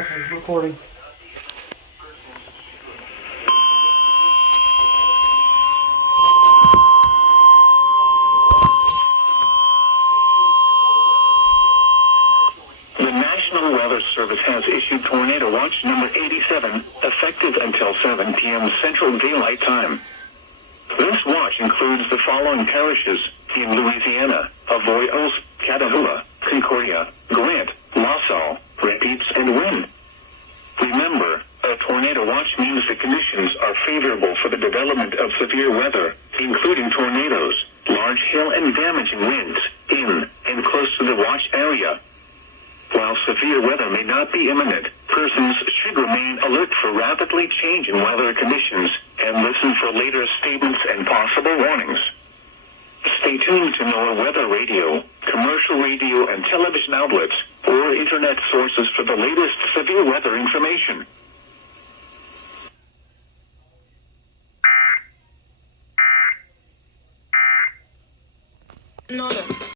Okay, recording. The National Weather Service has issued Tornado Watch number 87, effective until 7 p.m. Central Daylight Time. This watch includes the following parishes in Louisiana: Avoyelles, Catahoula, Concordia, Grant, LaSalle, Rapides, and Wynne. Remember, a tornado watch means the conditions are favorable for the development of severe weather, including tornadoes, large hail and damaging winds, in and close to the watch area. While severe weather may not be imminent, persons should remain alert for rapidly changing weather conditions and listen for later statements and possible warnings. Stay tuned to NOAA weather radio, commercial radio and television outlets, or internet sources for the latest severe weather information. Another.